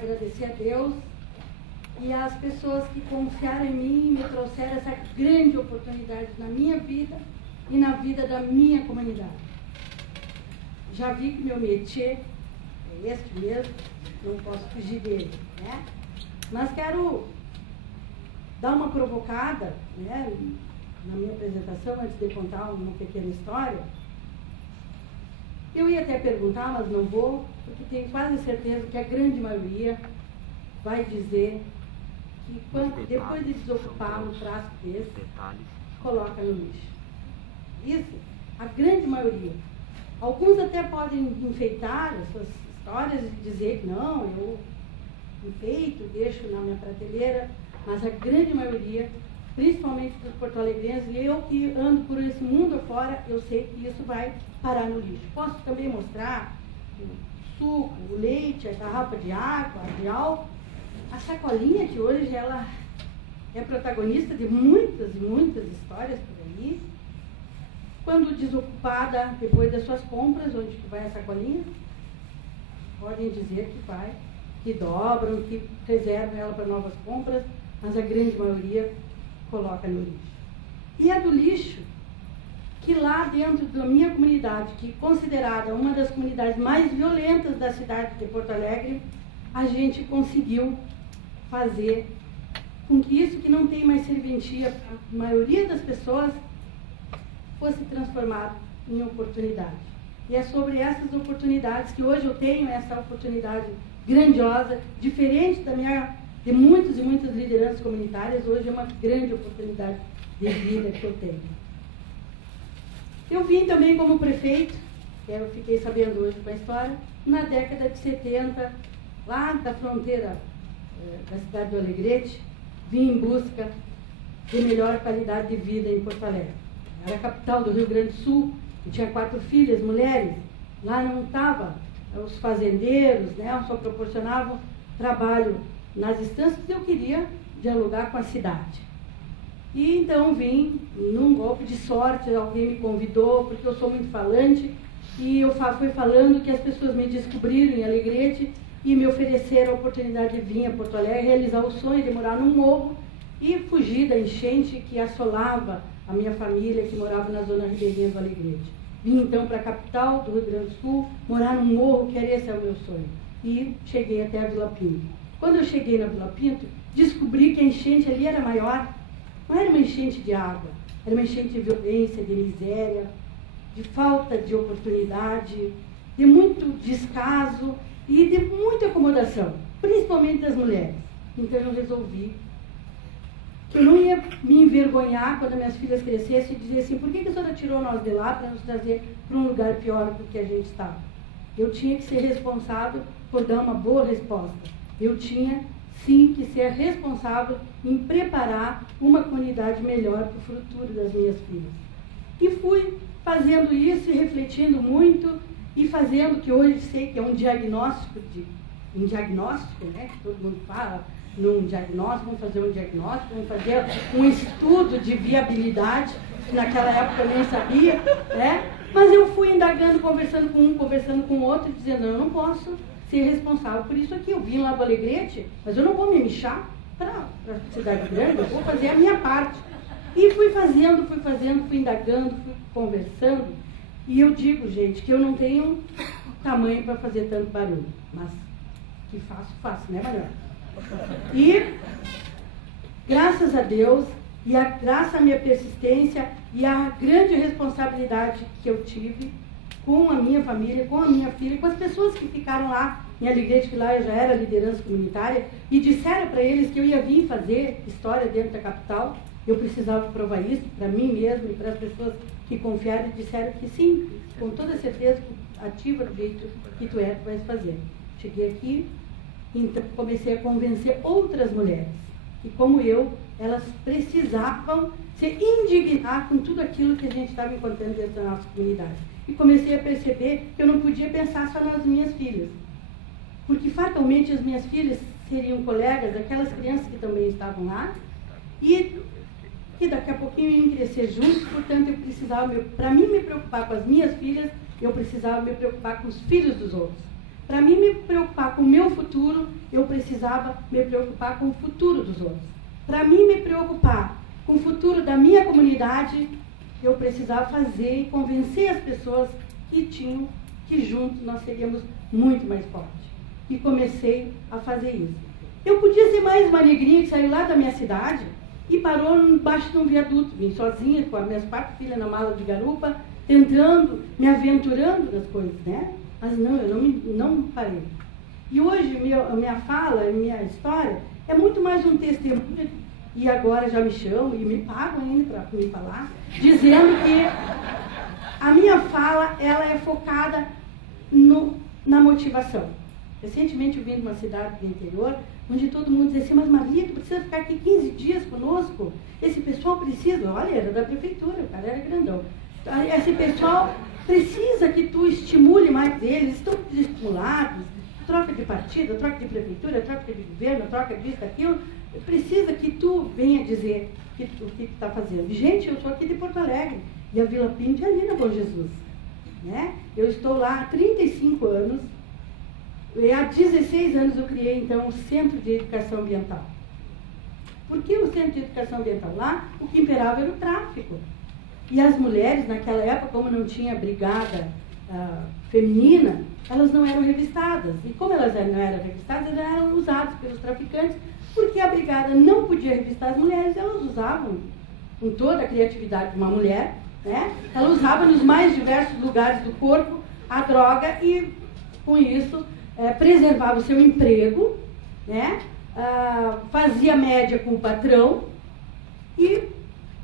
agradecer a Deus e às pessoas que confiaram em mim e me trouxeram essa grande oportunidade na minha vida e na vida da minha comunidade. Já vi que meu métier é este mesmo, não posso fugir dele, né? Mas quero dar uma provocada, né, na minha apresentação, antes de contar uma pequena história. Eu ia até perguntar, mas não vou, porque tenho quase certeza que a grande maioria vai dizer que depois de desocupar um frasco desse, coloca no lixo. Isso, a grande maioria. Alguns até podem enfeitar as suas histórias e dizer que não, eu enfeito, deixo na minha prateleira, mas a grande maioria, principalmente dos porto-alegrenses, e eu que ando por esse mundo afora, eu sei que isso vai parar no lixo. Posso também mostrar o suco, o leite, a garrafa de água, de álcool, a sacolinha que hoje ela é protagonista de muitas e muitas histórias por aí. Quando desocupada, depois das suas compras, onde que vai a sacolinha? Podem dizer que vai, que dobram, que reservam ela para novas compras, mas a grande maioria coloca no lixo. E é do lixo que lá dentro da minha comunidade, que é considerada uma das comunidades mais violentas da cidade de Porto Alegre, a gente conseguiu fazer com que isso que não tem mais serventia para a maioria das pessoas fosse transformado em oportunidade. E é sobre essas oportunidades que hoje eu tenho essa oportunidade grandiosa, diferente de muitos e muitas lideranças comunitárias. Hoje é uma grande oportunidade de vida que eu tenho. Eu vim também como prefeito, que eu fiquei sabendo hoje com a história, na década de 70, lá da fronteira da cidade do Alegrete, vim em busca de melhor qualidade de vida em Porto Alegre. Era a capital do Rio Grande do Sul, eu tinha 4 filhas, mulheres, lá não estava os fazendeiros, né, só proporcionavam trabalho nas instâncias, eu queria dialogar com a cidade. E então vim, num golpe de sorte, alguém me convidou, porque eu sou muito falante, e eu fui falando que as pessoas me descobriram em Alegrete e me ofereceram a oportunidade de vir a Porto Alegre, realizar o sonho de morar num morro e fugir da enchente que assolava a minha família, que morava na zona ribeirinha do Alegrete. Vim então para a capital do Rio Grande do Sul, morar num morro, que esse é o meu sonho. E cheguei até a Vila Pinto. Quando eu cheguei na Vila Pinto, descobri que a enchente ali era maior. Não era uma enchente de água, era uma enchente de violência, de miséria, de falta de oportunidade, de muito descaso e de muita acomodação, principalmente das mulheres. Então eu resolvi que eu não ia me envergonhar quando minhas filhas crescessem e dizer assim, por que a senhora tirou nós de lá para nos trazer para um lugar pior do que a gente estava? Eu tinha que ser responsável por dar uma boa resposta. Eu tinha, sim, que ser responsável em preparar uma comunidade melhor para o futuro das minhas filhas. E fui fazendo isso e refletindo muito e fazendo o que hoje sei que é um diagnóstico, né, que todo mundo fala, num diagnóstico, vamos fazer um diagnóstico, vamos fazer um estudo de viabilidade, que naquela época eu nem sabia, né? Mas eu fui indagando, conversando com um, conversando com o outro, dizendo, eu não posso ser responsável por isso aqui. Eu vim lá do Alegrete, mas eu não vou me mexer para a cidade grande, eu vou fazer a minha parte. E fui fazendo, fui indagando, fui conversando, e eu digo, gente, que eu não tenho tamanho para fazer tanto barulho, mas que faço, né, Maria? E, graças a Deus, e graças à minha persistência e à grande responsabilidade que eu tive com a minha família, com a minha filha, com as pessoas que ficaram lá em Alegrete, que lá eu já era liderança comunitária, e disseram para eles que eu ia vir fazer história dentro da capital, eu precisava provar isso para mim mesmo e para as pessoas que confiaram e disseram que sim, com toda certeza, ativa do jeito que tu vais fazer. Cheguei aqui, então comecei a convencer outras mulheres que, como eu, elas precisavam se indignar com tudo aquilo que a gente estava encontrando dentro da nossa comunidade. E comecei a perceber que eu não podia pensar só nas minhas filhas, porque fatalmente as minhas filhas seriam colegas daquelas crianças que também estavam lá e que daqui a pouquinho iam crescer juntos. Portanto, eu precisava, para mim me preocupar com as minhas filhas, eu precisava me preocupar com os filhos dos outros. Para mim me preocupar com o meu futuro, eu precisava me preocupar com o futuro dos outros. Para mim me preocupar com o futuro da minha comunidade, eu precisava fazer e convencer as pessoas que juntos nós seríamos muito mais fortes. E comecei a fazer isso. Eu podia ser mais uma negrinha que saiu lá da minha cidade e parou embaixo de um viaduto, vim sozinha, com as minhas 4 filhas na mala de garupa, tentando, me aventurando nas coisas, né? Mas não, eu não parei. E hoje, minha fala, minha história, é muito mais um testemunho, e agora já me chamam, e me pagam ainda para me falar, dizendo que a minha fala, ela é focada na motivação. Recentemente eu vim de uma cidade do interior, onde todo mundo dizia assim, mas Maria, tu precisa ficar aqui 15 dias conosco? Esse pessoal precisa, olha, era da prefeitura, o cara era grandão. Esse pessoal precisa que tu estimule mais eles, estão desestimulados, troca de partido, troca de prefeitura, troca de governo, troca disso, daquilo, precisa que tu venha dizer o que tu está fazendo. Gente, eu sou aqui de Porto Alegre, e a Vila Pinto é ali na Bom Jesus. Né? Eu estou lá há 35 anos, e há 16 anos eu criei, então, o Centro de Educação Ambiental. Por que o Centro de Educação Ambiental? Lá, o que imperava era o tráfico. E as mulheres, naquela época, como não tinha brigada feminina, elas não eram revistadas. E como elas não eram revistadas, elas eram usadas pelos traficantes, porque a brigada não podia revistar as mulheres, elas usavam, com toda a criatividade de uma mulher, né? Ela usava nos mais diversos lugares do corpo a droga e, com isso, preservava o seu emprego, né? Fazia média com o patrão e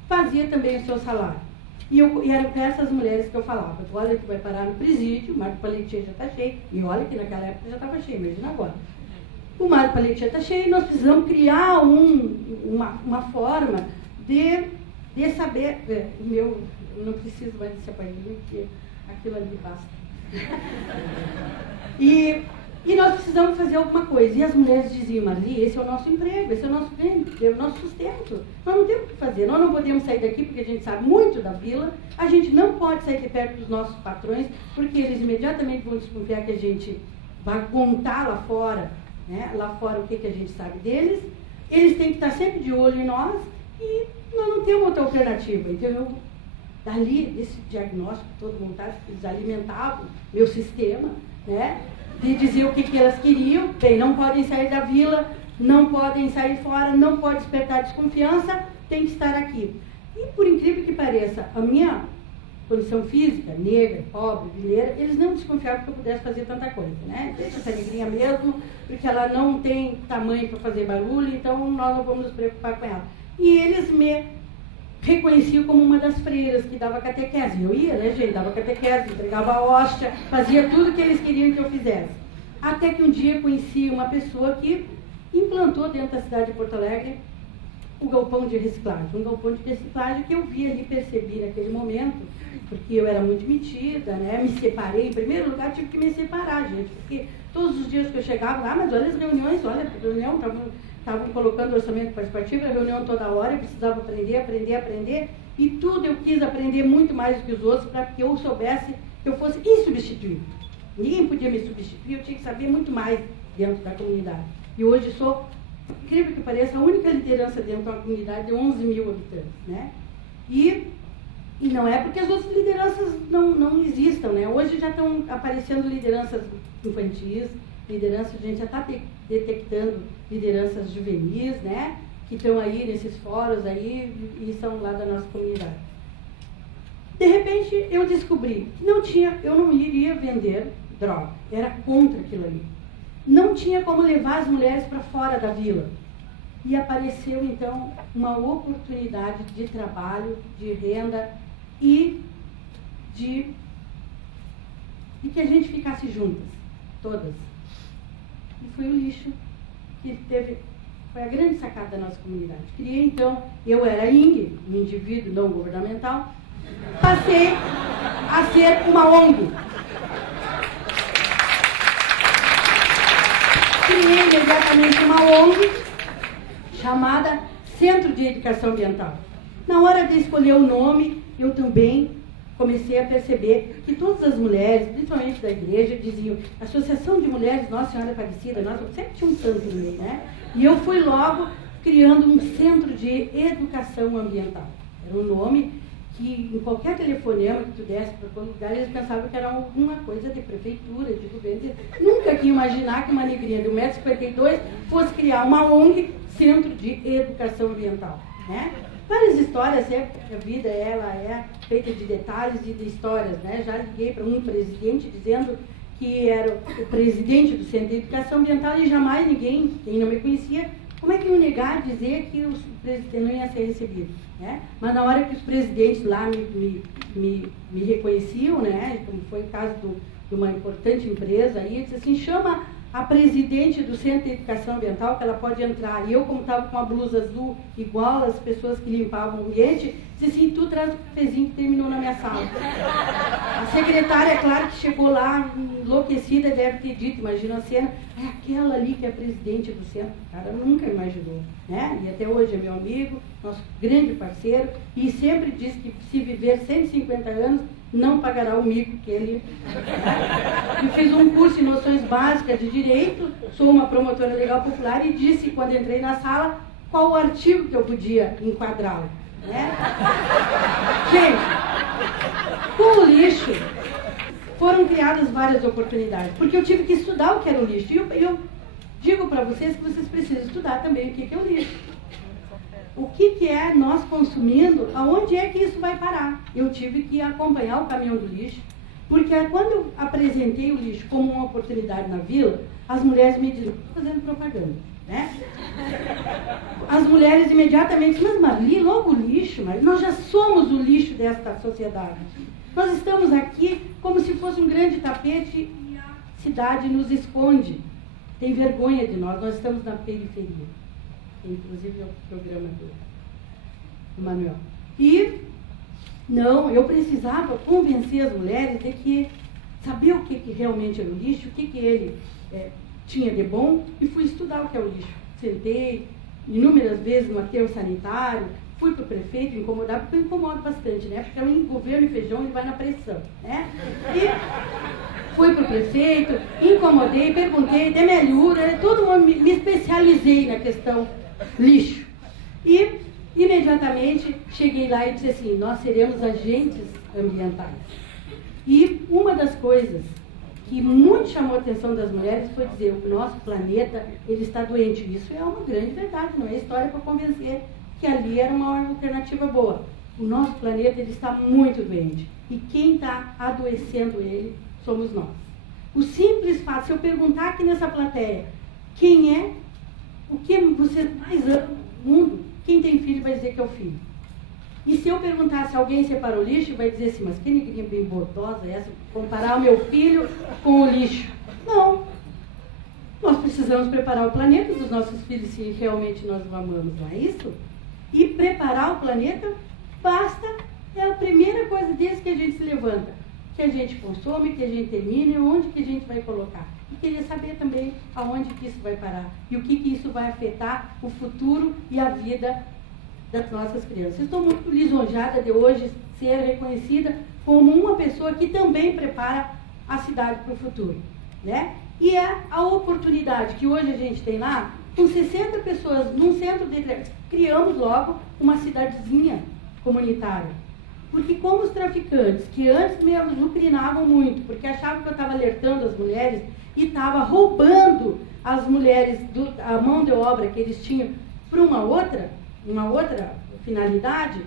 fazia também o seu salário. E eram com essas mulheres que eu falava, olha que vai parar no presídio, o Marco Paletti já está cheio, e olha que naquela época já estava cheio, imagina agora. O Marco Paletti já está cheio e nós precisamos criar uma forma de saber, eu não preciso mais desse aparelho, porque aquilo ali basta. E nós precisamos fazer alguma coisa. E as mulheres diziam, Marli, esse é o nosso emprego, esse é o nosso ganho, é o nosso sustento. Nós não temos o que fazer, nós não podemos sair daqui porque a gente sabe muito da vila, a gente não pode sair de perto dos nossos patrões, porque eles imediatamente vão desconfiar que a gente vai contar lá fora, né, o que a gente sabe deles. Eles têm que estar sempre de olho em nós e nós não temos outra alternativa. Então, eu, dali, desse diagnóstico todo montado, eles alimentavam meu sistema, né? De dizer o que elas queriam. Bem, não podem sair da vila, não podem sair fora, não pode despertar desconfiança, tem que estar aqui. E por incrível que pareça, a minha condição física, negra, pobre, vileira, eles não desconfiavam que eu pudesse fazer tanta coisa, né? Deixa essa negrinha mesmo, porque ela não tem tamanho para fazer barulho, então nós não vamos nos preocupar com ela. E eles me reconheciam como uma das freiras que dava catequese. Eu ia, né, gente? Dava catequese, entregava a hóstia, fazia tudo que eles queriam que eu fizesse. Até que um dia conheci uma pessoa que implantou dentro da cidade de Porto Alegre o galpão de reciclagem. Um galpão de reciclagem que eu vi ali, percebi naquele momento, porque eu era muito metida, né? Me separei. Em primeiro lugar, tive que me separar, gente, porque todos os dias que eu chegava, mas olha as reuniões, olha a reunião, estavam colocando orçamento participativo, a reunião toda hora, eu precisava aprender, e tudo eu quis aprender muito mais do que os outros, para que eu soubesse que eu fosse insubstituível. Ninguém podia me substituir, eu tinha que saber muito mais dentro da comunidade. E hoje sou, incrível que pareça, a única liderança dentro de uma comunidade de 11 mil habitantes, né? E não é porque as outras lideranças não existam, né? Hoje já estão aparecendo lideranças infantis, lideranças, a gente já está detectando lideranças juvenis, né? Que estão aí nesses fóruns aí e são lá da nossa comunidade. De repente, eu descobri que eu não iria vender droga, era contra aquilo ali. Não tinha como levar as mulheres para fora da vila. E apareceu, então, uma oportunidade de trabalho, de renda e de que a gente ficasse juntas, todas. E foi o lixo que foi a grande sacada da nossa comunidade. Criei, então, eu era ING, um indivíduo não governamental, passei a ser uma ONG. Criei imediatamente uma ONG chamada Centro de Educação Ambiental. Na hora de escolher o nome, eu também comecei a perceber que todas as mulheres, principalmente da igreja, diziam, Associação de Mulheres Nossa Senhora Aparecida, sempre tinha um santo no meio, né? E eu fui logo criando um centro de educação ambiental. Era um nome que em qualquer telefonema que tu desse para qualquer lugar, eles pensavam que era alguma coisa de prefeitura, de governo. Nunca que imaginar que uma negrinha de 1,52 m fosse criar uma ONG, Centro de Educação Ambiental, né? Várias histórias, a vida ela é feita de detalhes e de histórias, né? Já liguei para um presidente dizendo que era o presidente do Centro de Educação Ambiental e jamais ninguém, quem não me conhecia, como é que eu negar dizer que o presidente não ia ser recebido, né? Mas na hora que os presidentes lá me reconheciam, né? Como foi o caso de uma importante empresa, aí disse assim, chama a presidente do Centro de Educação Ambiental, que ela pode entrar. E eu, como estava com a blusa azul, igual as pessoas que limpavam o ambiente, disse assim, tu traz o cafezinho que terminou na minha sala. A secretária, claro que chegou lá, enlouquecida, deve ter dito, imagina a cena, é aquela ali que é a presidente do centro. O cara nunca imaginou, né? E até hoje é meu amigo, nosso grande parceiro, e sempre diz que se viver 150 anos, não pagará o mico que ele... Eu fiz um curso em noções básicas de direito, sou uma promotora legal popular e disse, quando entrei na sala, qual o artigo que eu podia enquadrá-lo, né? Gente, com o lixo foram criadas várias oportunidades, porque eu tive que estudar o que era o lixo. E eu digo para vocês que vocês precisam estudar também o que é o lixo. O que é nós consumindo, aonde é que isso vai parar? Eu tive que acompanhar o caminhão do lixo, porque quando eu apresentei o lixo como uma oportunidade na vila, as mulheres me diziam, estou fazendo propaganda, né? As mulheres imediatamente, mas Marli, logo o lixo, mas nós já somos o lixo desta sociedade. Nós estamos aqui como se fosse um grande tapete e a cidade nos esconde. Tem vergonha de nós estamos na periferia. Inclusive é o programa do Manuel. E, não, eu precisava convencer as mulheres de que saber o que realmente era o lixo, o que ele tinha de bom, e fui estudar o que é o lixo. Sentei inúmeras vezes no aterro sanitário, fui para o prefeito incomodar, porque eu incomodo bastante, né? Porque em governo e feijão ele vai na pressão, né? E fui para o prefeito, incomodei, perguntei, dei minha ajuda, todo mundo me especializei na questão lixo. E imediatamente cheguei lá e disse assim, nós seremos agentes ambientais. E uma das coisas que muito chamou a atenção das mulheres foi dizer, o nosso planeta, ele está doente. Isso é uma grande verdade, não é história para convencer que ali era uma alternativa boa. O nosso planeta, ele está muito doente. E quem está adoecendo ele somos nós. O simples fato, se eu perguntar aqui nessa plateia, quem é, o que você mais ama no mundo, quem tem filho vai dizer que é o filho. E se eu perguntar se alguém separou o lixo, vai dizer assim, mas que negrinha bem bordosa é essa, comparar o meu filho com o lixo? Não. Nós precisamos preparar o planeta dos nossos filhos, se realmente nós o amamos, não é isso? E preparar o planeta, basta, é a primeira coisa desde que a gente se levanta. Que a gente consome, que a gente termine, e onde que a gente vai colocar. E queria saber também aonde que isso vai parar. E o que isso vai afetar o futuro e a vida das nossas crianças. Estou muito lisonjada de hoje ser reconhecida como uma pessoa que também prepara a cidade para o futuro, né? E é a oportunidade que hoje a gente tem lá, com 60 pessoas num centro de... Criamos logo uma cidadezinha comunitária. Porque como os traficantes, que antes me azucrinavam muito, porque achavam que eu estava alertando as mulheres e estava roubando as mulheres, a mão de obra que eles tinham para uma outra finalidade,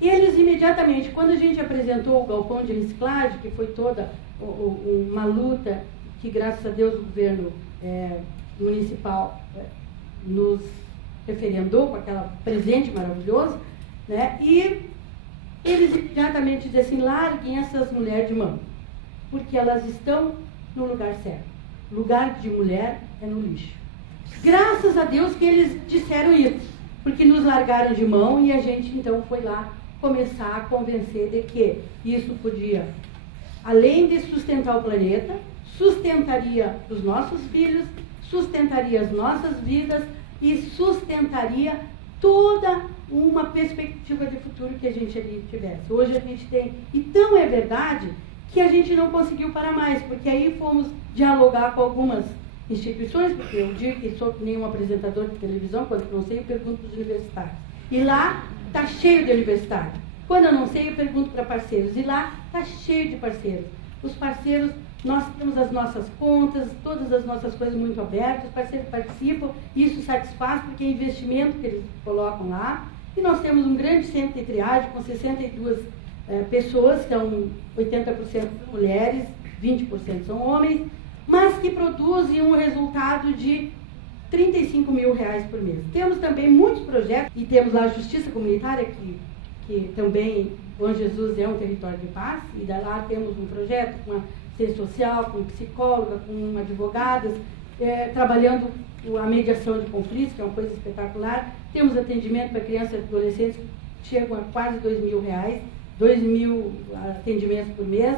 eles imediatamente, quando a gente apresentou o galpão de reciclagem, que foi toda uma luta que, graças a Deus, o governo municipal nos referendou com aquele presente maravilhoso, né? E eles imediatamente dizem assim, larguem essas mulheres de mão, porque elas estão no lugar certo. Lugar de mulher é no lixo. Graças a Deus que eles disseram isso, porque nos largaram de mão e a gente então foi lá começar a convencer de que isso podia, além de sustentar o planeta, sustentaria os nossos filhos, sustentaria as nossas vidas e sustentaria toda uma perspectiva de futuro que a gente ali tivesse. Hoje a gente tem, então é verdade que a gente não conseguiu parar mais, porque aí fomos dialogar com algumas instituições, porque eu digo que sou nem um apresentador de televisão, quando eu não sei eu pergunto para os universitários. E lá está cheio de universitários. Quando eu não sei eu pergunto para parceiros, e lá está cheio de parceiros. Os parceiros, nós temos as nossas contas, todas as nossas coisas muito abertas, os parceiros participam, isso satisfaz porque é investimento que eles colocam lá. E nós temos um grande centro de triagem com 62 pessoas, são 80% mulheres, 20% são homens, mas que produzem um resultado de R$35 mil por mês. Temos também muitos projetos, e temos lá a Justiça Comunitária, que também, Bom Jesus é um território de paz, e lá temos um projeto com uma assistência social, com psicóloga, com advogadas, trabalhando a mediação de conflitos, que é uma coisa espetacular. Temos atendimento para crianças e adolescentes que chegam a quase R$2 mil, 2 mil atendimentos por mês.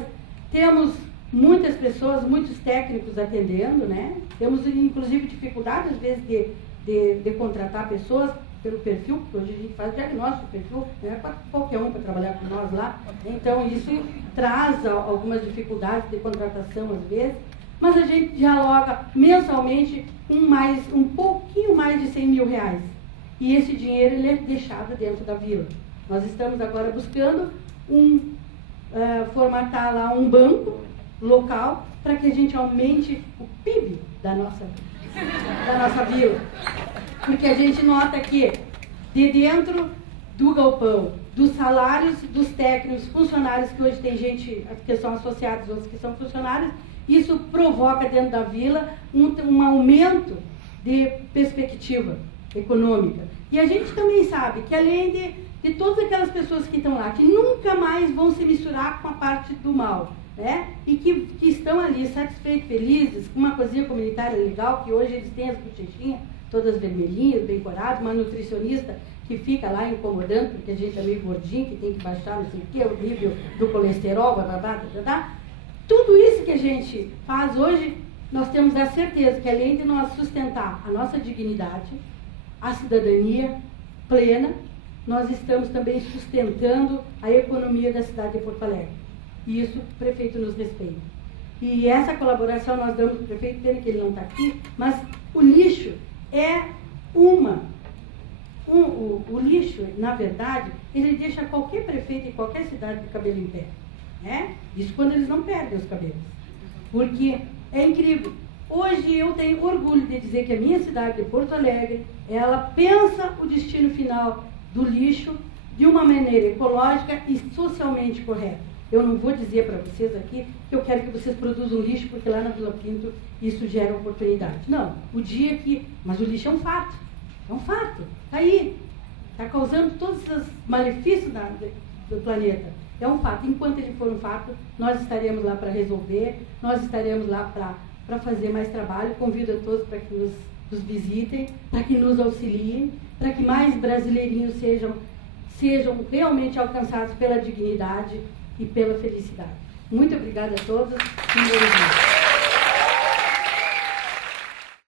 Temos muitas pessoas, muitos técnicos atendendo, né? Temos, inclusive, dificuldade, às vezes, de contratar pessoas pelo perfil, porque hoje a gente faz diagnóstico do perfil, não é para qualquer um para trabalhar com nós lá. Então, isso traz algumas dificuldades de contratação, às vezes, mas a gente dialoga mensalmente com um pouquinho mais de R$100 mil. E esse dinheiro ele é deixado dentro da vila. Nós estamos agora buscando formatar lá um banco local para que a gente aumente o PIB da nossa vila. Porque a gente nota que de dentro do galpão, dos salários dos técnicos, funcionários, que hoje tem gente que são associados, outros que são funcionários, isso provoca dentro da vila um aumento de perspectiva econômica. E a gente também sabe que além de todas aquelas pessoas que estão lá, que nunca mais vão se misturar com a parte do mal, né? E que estão ali satisfeitos, felizes, com uma cozinha comunitária legal, que hoje eles têm as bochechinhas todas vermelhinhas, bem coradas, uma nutricionista que fica lá incomodando, porque a gente é meio gordinho, que tem que baixar não sei o que, o nível do colesterol, tudo isso que a gente faz hoje, nós temos a certeza que além de nós sustentar a nossa dignidade, a cidadania plena, nós estamos também sustentando a economia da cidade de Porto Alegre. E isso o prefeito nos respeita. E essa colaboração nós damos para o prefeito, pena que ele não está aqui, mas o lixo é o lixo, na verdade, ele deixa qualquer prefeito em qualquer cidade de cabelo em pé. Né? Isso quando eles não perdem os cabelos. Porque é incrível. Hoje eu tenho orgulho de dizer que a minha cidade de Porto Alegre, ela pensa o destino final do lixo de uma maneira ecológica e socialmente correta. Eu não vou dizer para vocês aqui que eu quero que vocês produzam lixo, porque lá na Vila Pinto isso gera oportunidade. Não, mas o lixo é um fato. É um fato. Está aí. Está causando todos os malefícios do planeta. É um fato. Enquanto ele for um fato, nós estaremos lá para resolver, nós estaremos lá para fazer mais trabalho. Convido a todos para que nos visitem, para que nos auxiliem, para que mais brasileirinhos sejam realmente alcançados pela dignidade e pela felicidade. Muito obrigada a todos e bom dia.